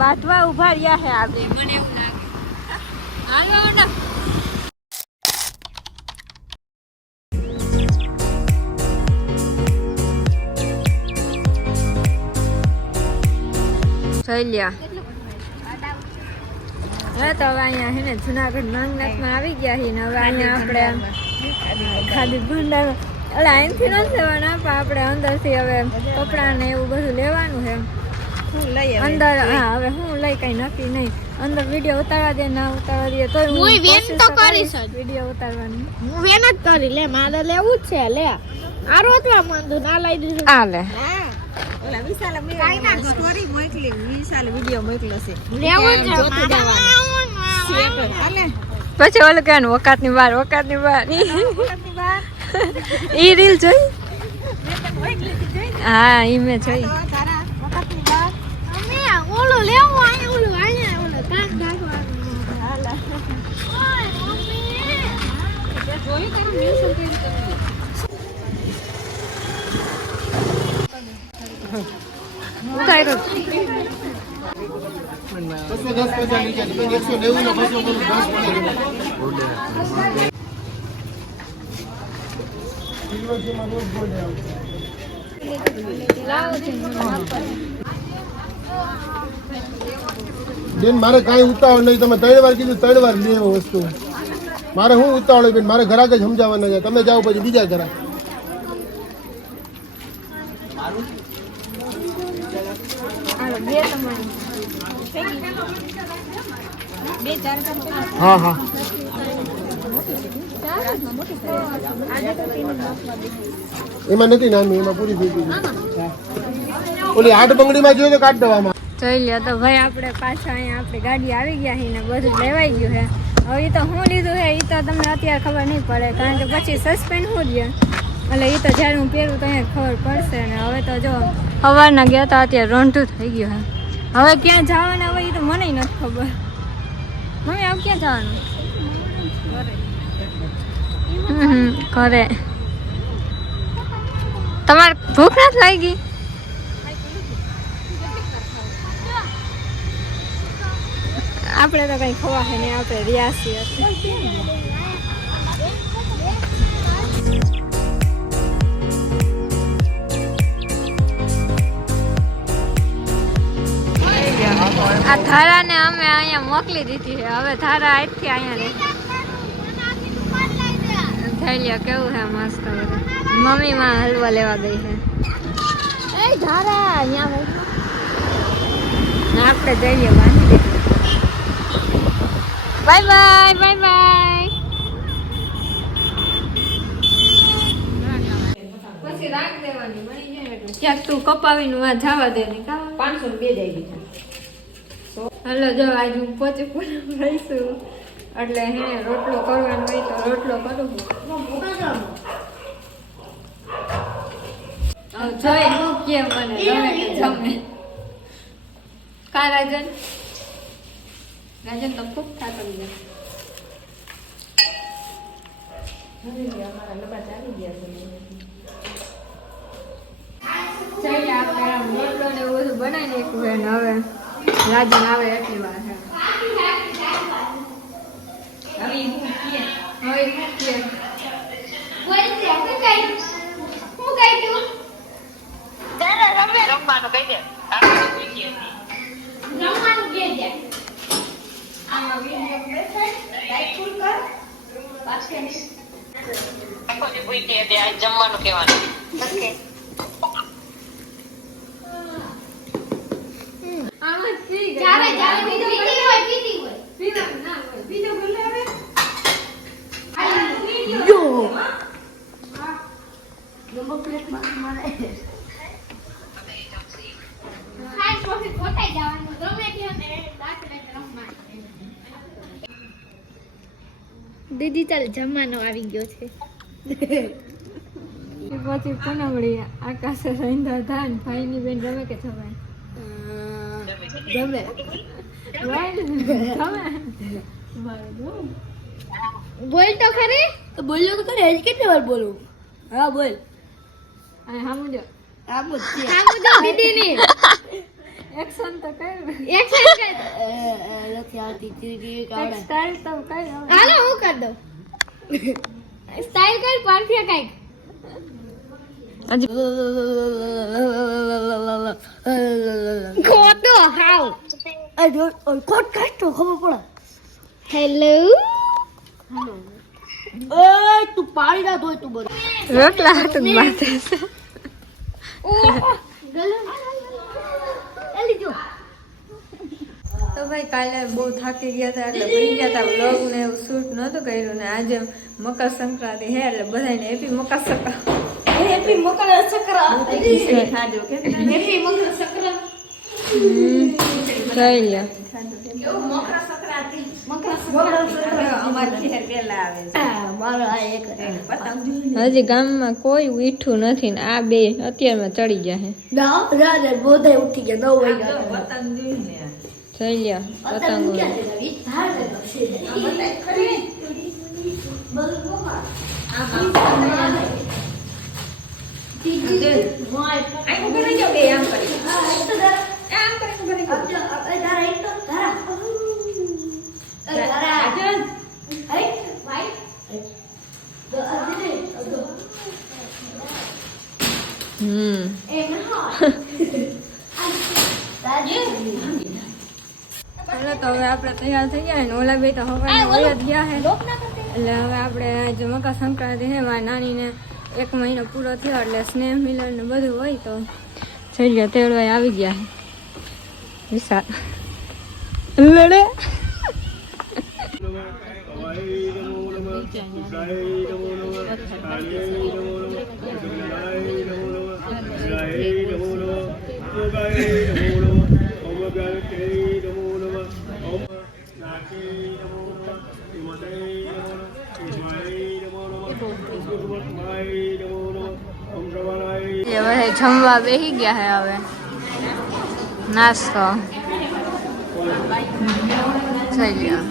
બાંધવા ઉભા રહ્યા છે આપણે, મને એવું લાગે. હાલો ને શૈલ્યા હવે તો હવે અહીંયા છે ને જુનાગઢ માંગનાથમાં આવી ગયા છીએ ને હવે અહીંયા આપણે ખાલી ભંડાર એટલે અહીંથી નથી લેવાના પણ આપણે અંદરથી હવે કપડાં ને એવું બધું લેવાનું છે અંદર. હા હવે હું લઈ કઈ નક્કી નહીં. અંદર વિડીયો ઉતારવા દે ના ઉતારવા દે તો હું વેન તો કરીશ વિડીયો ઉતારવાની. હું વેન જ કરી લે, મારે લેવું જ છે. લે આ રોટલા માંદુ ના લઈ દીધું. આ લે ઓલા વિશાલ મે સ્ટોરી મોકલી, વિશાલ વિડિયો મોકલ્યો છે. લેવું જ જોતું જવાનું હાલે. પછી ઓલું કહેવાનું વકાતની બહાર ઈ રીલ જોઈ. હા ઈ મેં જોઈ. તારા વખતની વાત અમે ઓલો લેવું આયા ઓલો આયા કાક નાખવાનું. હાલા ઓય મમ્મી તે જોઈ તારું મેન્શન કરી તમે. બેન મારે કાંઈ ઉતાવળ નહીં. તમે 3 વાર કીધું 3 વાર લેવો વસ્તુ. મારે શું ઉતાવળ બેન? મારે ઘરાક જ સમજાવવાના છે. તમે જાઓ પછી બીજા ઘરાક. હા હા એમાં નથી નાની, એમાં પૂરી થઈ ગઈ. ઓલી 8 બંગડીમાં જોઈએ તો કાઢ દેવામાં. જોઈ લ્યો તો ભાઈ આપણે પાછા અહીંયા આપણી ગાડી આવી ગયા છે ને બધું લેવાઈ ગયું છે. હવે એ તો હું લીધું છે એ તો તમને અત્યારે ખબર નહીં પડે કારણ કે પછી સસ્પેન્ડ હું રહે એટલે એ તો જ્યારે હું પહેરું તો અહીંયા ખબર પડશે. ને હવે તો જો સવારના ગયા હતા અત્યારે રોંઢું થઈ ગયું છે. હવે ક્યાં જવાના હોય એ તો મને નથી ખબર. મમ્મી આવ ક્યાં જવાનું? ઘરે. તમારે ભૂખ નથી લાગી? આપણે તો કઈ ખવા છે ને આપણે રિયાસી હતી. આ થારાને અમે અહીંયા મોકલી દીધી છે. હવે થારા આજથી અહીંયા રહે. થઈ લ્યો કેવું છે મસ્ત. મમ્મી માં હલવા લેવા ગઈ છે. એ ધારા અહીંયા આપણે જઈએ બાંધી દે. Bye bye bye bye. પછી રાખ દેવાની બની જાય એટલે ક્યાંક તું કપાવીને વા જવા દે ને કા 502 જાય બીજા. હલો જો આજે હું પોચે રહીશું એટલે હે રોટલો કરવાનો હોય તો રોટલો કરું. જોઈ હું કેમ મને ગમે કે જમે. કા રાજન રાજન તો ખૂબ ખાતો છે. અમારા લબા ચાલી ગયા છે. ચાલો આપણે રોટલો ને એવું બધું બનાવી નાખ્યું ને હવે રાજન આવે એટલી વાર છે. હવે હું કે હવે શું કે બોલ છે હું કઈ તું રમવાનું કહી દે. રમવાનું કે દે. આમાં વિડિયો બેસે લાઈક ફૂલ કર. પાછળ આખોની ભૂઈ દે આ જમવાનું કહેવાનું. ઓકે આમાં થઈ ગઈ. જાવે પીતી હોય પીધા ના હોય. બીજો બોલાવે. નંબર પ્લેટ મારે ખાસ પછી ખોટાઈ જવાનું ગમે ત્યાં ને દાખલે રમવાનું. ડિજિટલ જમાનો આવી ગયો છે. પછી પૂનમડી આકાશે રહીંદા ધાન ભાઈની બેન રમે કે થવાય ગમે બોલ તો ખરી. બોલ્યો તો કરે હજી કેટલી વાર બોલું. હા બોલ. અને હામું જો આ બોલ આ મુદ્દો દીદીની એક્શન તો કર્યું એક સાઈડ કર સ્ટાઇલ તો કર્યું હાલો હું કર દઉં સ્ટાઇલ કર પરફેક્ટ કાઈ ખોટો હાવ કોટ કાઢતો ખબર હેલો પડે તું પાડી ના ધોય તું બરોબર રોટલા હાથું માથે છે તો ભાઈ કાલે બહુ થાકી ગયા હતા એટલે ભૂલી ગયા હતા વ્લોગ ને એવું શૂટ નહોતું કર્યું ને આજે મકર સંક્રાંતિ હે એટલે બધાને happy Makar Sankranti happy Makar Sankranti happy Makar Sankranti થઈ લે હજી ગામમાં કોઈ ઉઠ્યું નથી ને આ બે અત્યારમાં ચડી ગયા હે બધા ઉઠી ગયા 9 વાગ્યા થઈ લ્યા પતંગો ચાલો તો હવે આપણે તૈયાર થઈ ગયા ને ઓલા બે તો હવાના વયા જ ગયા હે એટલે હવે આપણે જો મકર સંક્રાંતિ છે મારી નાનીને 1 મહિનો પૂરો થયો એટલે સ્નેહ મિલન ને બધું હોય તો થઈ ગયા તેડવાય આવી ગયા હે વિશાલ લડે હવે જમવા બેસી ગયા હે હવે નાસ્તો થઈ ગયા